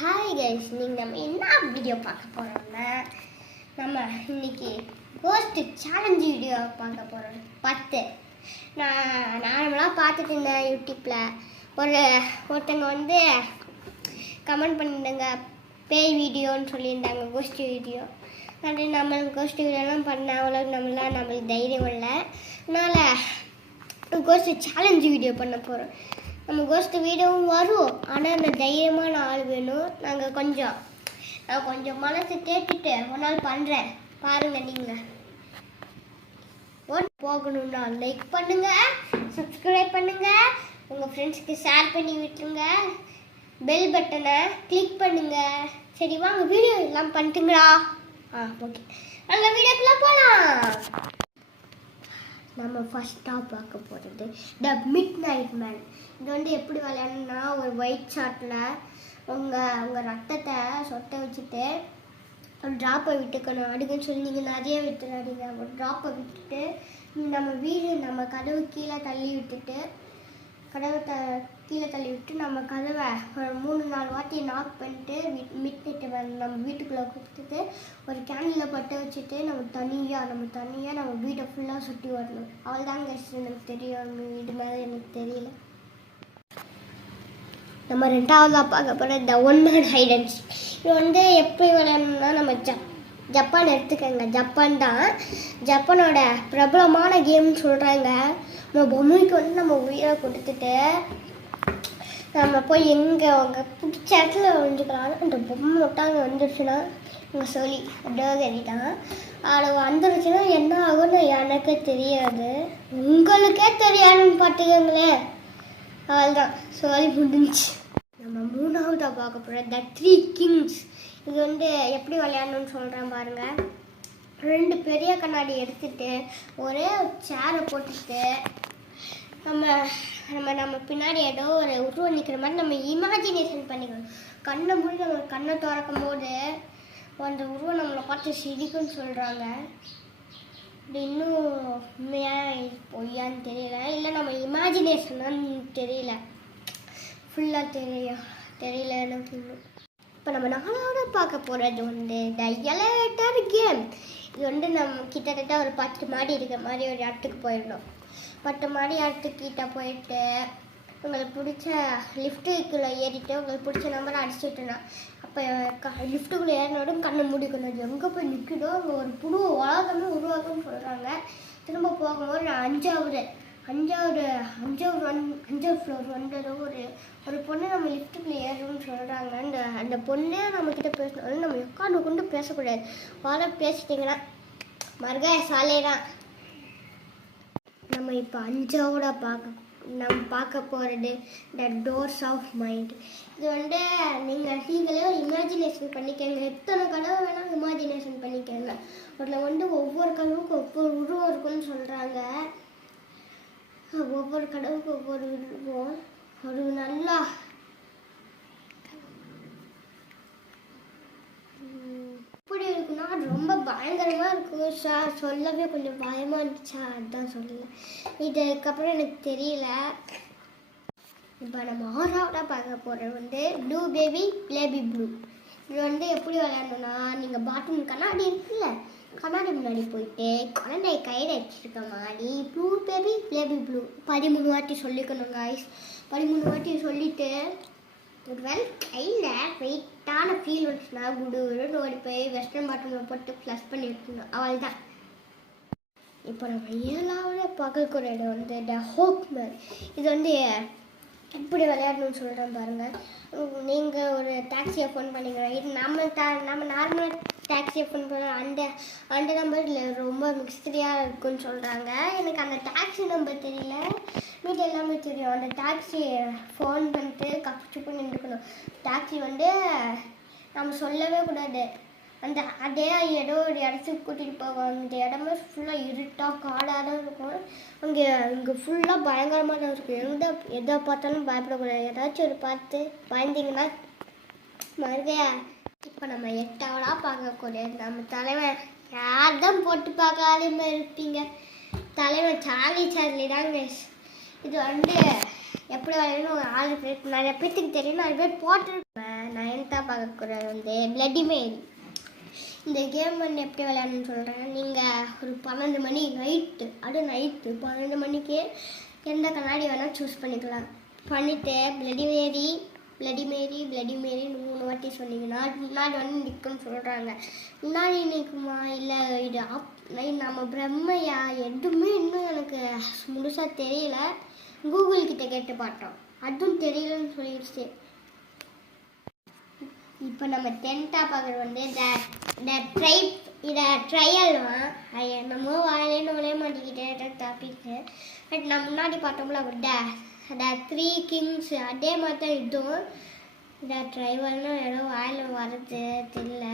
Hi guys, நீங்கள் நம்ம என்ன வீடியோ பார்க்க போகிறோம்னா நம்ம இன்னைக்கு கோஸ்ட் சேலஞ்ச் வீடியோ பார்க்க போகிறோம். 10 நான் நார்மலாக பார்த்துட்டு இருந்தேன் யூடியூப்பில். ஒருத்தங்க கமெண்ட் பண்ணியிருந்தாங்க, பேய் வீடியோன்னு சொல்லியிருந்தாங்க, கோஸ்ட் வீடியோ. அது நம்மளுக்கு கோஸ்ட் வீடியோலாம் பண்ண அவ்வளோக்கு நம்மளுக்கு தைரியம் இல்லை. அதனால் கோஸ்ட் சேலஞ்ச் வீடியோ பண்ண போகிறோம். நம்ம கோஸ்ட் வீடியோவும் வரும், ஆனால் அந்த தைரியமான ஆள் வேணும். நான் கொஞ்சம் மனசு தேட்டிட்டு ஒரு நாள் பண்ணுறேன், பாருங்கள். நீங்கள் போகணுன்னா லைக் பண்ணுங்கள், சப்ஸ்கிரைப் பண்ணுங்கள், உங்கள் ஃப்ரெண்ட்ஸுக்கு ஷேர் பண்ணி விட்டுருங்க, பெல் பட்டனை கிளிக் பண்ணுங்கள். சரி வாங்க வீடியோ எல்லாம் பண்ணிட்டுங்களா? ஓகே, அந்த வீடியோக்குள்ளே போகலாம். நம்ம ஃபஸ்ட்டாக பார்க்க போகிறது த மிட் நைட் மேன். இது எப்படி விளையாடணும்னா, ஒரு ஒயிட் ஷார்ட்டில் உங்கள் ரத்தத்தை சொட்ட வச்சுட்டு ஒரு ட்ராப்பை விட்டுக்கணும். அடுக்குன்னு சொல்லி நீங்கள் நிறைய விட்டுறாதீங்க. ஒரு ட்ராப்பை விட்டுட்டு நம்ம கதவு கீழே தள்ளி விட்டு நம்ம கதவை ஒரு 3-4 வாட்டி நாக் பண்ணிட்டு மிட் நைட்டு நம்ம வீட்டுக்குள்ளே கொடுத்துட்டு ஒரு கேண்டில் பற்ற வச்சுட்டு நம்ம தனியாக நம்ம வீட்டை ஃபுல்லாக சுற்றி வரணும். அவ்வளோதாங்க எனக்கு தெரியும். வீடு மேலே எனக்கு தெரியல. நம்ம 2ஆவதாக பார்க்க போகிற the one man hide and seek. இது எப்படி விளையாடணும்னா, நம்ம ஜப்பான் எடுத்துக்கோங்க. ஜப்பானோட பிரபலமான கேம்னு சொல்கிறாங்க. நம்ம பொம்மைக்கு நம்ம உயிரை கொடுத்துட்டு நம்ம போய் எங்கே அவங்க பிடிச்ச இடத்துல ஒழிஞ்சுக்கலாம். அந்த பொம்மை மட்டும் அங்கே வந்துடுச்சுன்னா இங்கே சொல்லி அப்படியே கட்டிட்டான். அதில் வந்துடுச்சுன்னா என்ன ஆகும்னு எனக்கு தெரியாது, உங்களுக்கே தெரியாதுன்னு பார்த்துக்கோங்களேன். அதுதான் சொல்லி முடிஞ்சு. நம்ம 3ஆவதாக பார்க்க போகிற த 3 கிங்ஸ். இது எப்படி விளையாடணும்னு சொல்கிறேன் பாருங்கள். 2 பெரிய கண்ணாடி எடுத்துட்டு ஒரே சேரை போட்டுட்டு நம்ம பின்னாடி ஏதோ ஒரு உருவம் நிற்கிற மாதிரி நம்ம இமேஜினேஷன் பண்ணிக்கணும். கண்ணை மூடி நம்ம கண்ணை திறக்கும் போது அந்த உருவம் நம்மளை பார்த்து சிரிக்குன்னு சொல்கிறாங்க. இது இன்னும் உண்மையாக பொய்யான்னு தெரியல, இல்லை நம்ம இமேஜினேஷனான்னு தெரியல, ஃபுல்லாக தெரியல எனக்கு இன்னும். இப்போ நம்ம 4ஆவது பார்க்க போகிறது த எலிவேட்டர் கேம். இது நம்ம கிட்டத்தட்ட ஒரு 10 மாடி இருக்கிற மாதிரி ஒரு இடத்துக்கு போயிடணும். 10 மாடி இடத்துக்கிட்ட போயிட்டு உங்களுக்கு பிடிச்ச லிஃப்ட்டுக்குள்ளே ஏறிட்டு உங்களுக்கு பிடிச்ச நம்பரை அடிச்சுட்டுனா, அப்போ லிஃப்ட்டுக்குள்ளே ஏறினோடும் கண்ணை மூடிக்கணும். எங்கே போய் நிற்கிதோ அங்கே ஒரு புது உலகமே உருவாக்குன்னு சொல்கிறாங்க. திரும்ப போகும்போது 5வது ஃப்ளோர் வந்ததும் ஒரு பொண்ணு நம்ம லிஃப்ட்டுக்குள்ளே ஏறணும்னு சொல்கிறாங்க. அந்த பொண்ணே நம்மக்கிட்ட பேசணும். நம்ம உட்காந்து கொண்டு பேசக்கூடாது. பேசிட்டிங்கன்னா மறுகா சாலைதான். நம்ம இப்போ 5ஆவதாக பார்க்க போகிறது த டோர்ஸ் ஆஃப் மைண்ட். இது நீங்களே இமேஜினேஷன் பண்ணிக்கங்க. எத்தனை கனவு வேணால் இமேஜினேஷன் பண்ணிக்கங்க. அதில் ஒவ்வொரு கனவுக்கும் ஒவ்வொரு உருவம் இருக்குன்னு சொல்கிறாங்க. ஒவ்வொரு கடவுளுக்கு ஒவ்வொரு உருவம். ஒரு நல்லா எப்படி இருக்குன்னா ரொம்ப பயங்கரமாக இருக்கும் சார். சொல்லவே கொஞ்சம் பயமாக இருந்துச்சா, அதுதான் சொல்லலை. இதுக்கப்புறம் எனக்கு தெரியல. இப்போ நம்ம 6ஆவதாக பார்க்க போகிறது ப்ளூ பேபி பேபி ப்ளூ. இது எப்படி விளையாடணும்னா, நீங்கள் பாத்ரூம் கண்ணாடி இருக்குல்ல, கண்ணாடி முன்னாடி போயிட்டு குழந்தைய கையில் வச்சுருக்க மாதிரி ப்ளூ பேபி பேபி ப்ளூ 13 வாட்டி சொல்லிக்கணும் காய்ஸ். 13 வாட்டி சொல்லிவிட்டு ஒரு வேலை கையில் வெயிட்டான ஃபீல் வந்துச்சுன்னா குடுன்னு ஓடி போய் வெஸ்டர்ன் பாத்ரூமில் போட்டு ப்ளஸ் பண்ணி எடுத்துக்கணும். அவள் தான். இப்போ நம்ம 7ஆவது பார்க்கக்கூடிய இடம் த ஹோப் மேன். இது எப்படி விளையாடணும்னு சொல்கிறேன் பாருங்கள். நீங்கள் ஒரு டாக்ஸியை ஃபோன் பண்ணிக்கிறோம். இது நம்ம நார்மல் டாக்ஸியை ஃபோன் பண்ணுறோம். அந்த நம்பர் ரொம்ப மிக்ஸ்டியாக இருக்குன்னு சொல்கிறாங்க. எனக்கு அந்த டாக்ஸி நம்பர் தெரியல, மீது எல்லாமே தெரியும். அந்த டாக்ஸி ஃபோன் பண்ணிட்டு கப்பிச்சு நின்றுக்கணும். டாக்ஸி நம்ம சொல்லவே கூடாது. அதே ஏதோ ஒரு இடத்துக்கு கூட்டிகிட்டு போவாங்க. அந்த இடமே ஃபுல்லாக இருட்டாக காடாக தான் இருக்கும். இங்கே ஃபுல்லாக பயங்கரமாக தான் இருக்கும். எதை பார்த்தாலும் பயப்படக்கூடாது. ஏதாச்சும் ஒரு பார்த்து பயந்தீங்கன்னா மறுகையா. இப்போ நம்ம 8ஆவதாக பார்க்கக்கூடியது நம்ம தலைவன். யார் தான் போட்டு பார்க்காத மாதிரி இருப்பீங்க, தலைவன் சார்லி தாங்க. இது எப்படி விளையாடணும் நிறைய பேர்த்துக்கு தெரியும். நிறைய பேர் போட்டுருப்பேன். 9th பார்க்கக்கூடாது வந்து பிளட்டி மேரி. இந்த கேம் வந்து எப்படி விளையாடணும்னு சொல்கிறேன். நீங்கள் ஒரு 12 மணி நைட்டு 12 மணிக்கு எந்த கண்ணாடி வேணால் சூஸ் பண்ணிக்கலாம். பண்ணிவிட்டு பிளட்டி மேரி 3 வாட்டி சொன்னீங்கன்னா முன்னாடி வந்து நிற்கும்னு சொல்கிறாங்க. முன்னாடி நிற்குமா இல்லை இது நம்ம பிரம்மையா எதுவுமே இன்னும் எனக்கு முழுசாக தெரியல. கூகுள் கிட்ட கேட்டு பார்த்தோம், அதுவும் தெரியலன்னு சொல்லிடுச்சு. இப்போ நம்ம 10th பார்க்குறது வந்து இதை ட்ரையல் தான். அது என்னமோ வாயிலே நுழைய மாட்டேங்கிட்டே டாபிக்கு. பட் நான் முன்னாடி பார்த்தோம்ல த 3 கிங்ஸ் அதே மாதிரி தான் இதுவும். இதை ட்ரைவல்னு ஏதோ வாயில் வரது தெரியல.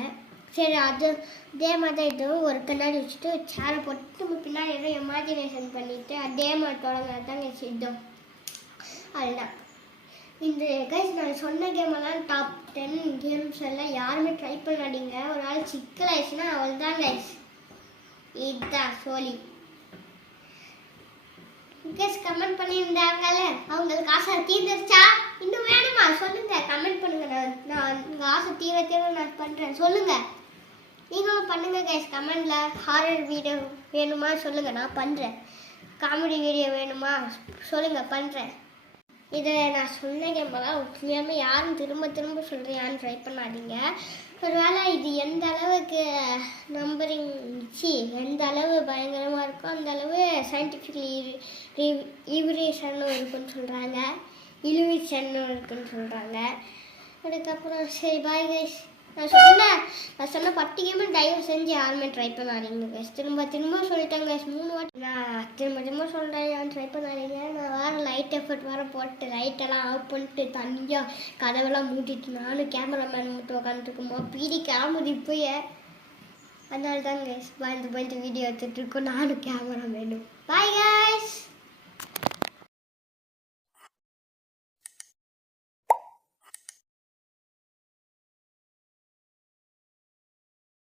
சரி, அது அதே மாதிரி தான் இதுவும். ஒரு கண்ணாடி வச்சுட்டு சேரை போட்டு நம்ம பின்னாடி ஏதோ இமேஜினேஷன் பண்ணிவிட்டு அதே மாதிரி தொடங்குறது தான் இதுவும். அதுதான் இந்த கைஸ் நான் சொன்ன கேமெல்லாம் டாப் 10 கேம்ஸ் எல்லாம் யாருமே ட்ரை பண்ணாதீங்க. ஒரு நாள் சிக்கலாயிடுச்சுன்னா அவள் தான் கைஸ். இதுதான் சோலி. கைஸ் கமெண்ட் பண்ணியிருந்தாங்கல்ல, அவங்களுக்கு ஆசை தீர்ந்துருச்சா? இன்னும் வேணுமா சொல்லுங்க, கமெண்ட் பண்ணுங்க. நான் உங்கள் ஆசை தீர நான் பண்ணுறேன், சொல்லுங்க. நீங்களும் பண்ணுங்க கைஸ் கமெண்ட்ல. ஹாரர் வீடியோ வேணுமா சொல்லுங்க, நான் பண்ணுறேன். காமெடி வீடியோ வேணுமா சொல்லுங்க, பண்ணுறேன். இதை நான் சொன்ன கேமெல்லாம் உண்மையாமல் யாரும் திரும்ப சொல்கிறியான்னு ட்ரை பண்ணாதீங்க. ஒரு வேளை இது எந்த அளவுக்கு நம்பரிங் எந்த அளவு பயங்கரமாக இருக்கோ அந்த அளவு சயின்டிஃபிக்லி ஈவரேஷனும் இருக்குன்னு சொல்கிறாங்க, இலுவிஷன்னு இருக்குன்னு சொல்கிறாங்க. அதுக்கப்புறம் சரி பாய் கைஸ். நான் சொன்ன 10 கேமும் தயவு செஞ்சு யாருமே ட்ரை பண்ணாதீங்க கைஸ். திரும்ப சொல்லிட்டேன் கைஸ் 3 வாட்டி. நான் திரும்ப சொல்கிறேன், யாரும் ட்ரை பண்ணாதீங்க. நான் வேறு லைட் எஃபர்ட் வேறு போட்டு லைட்டெல்லாம் ஆஃப் பண்ணிட்டு தனியாக கதவெல்லாம் மூட்டிட்டு நானும் கேமராமேன் மட்டும் உட்காந்துருக்குமோ பீடி கிளம்புது போய். அதனால தான் கைஸ் பயந்து வீடியோ எடுத்துகிட்டு இருக்கோம் நானும் கேமராமேனும். Bye guys.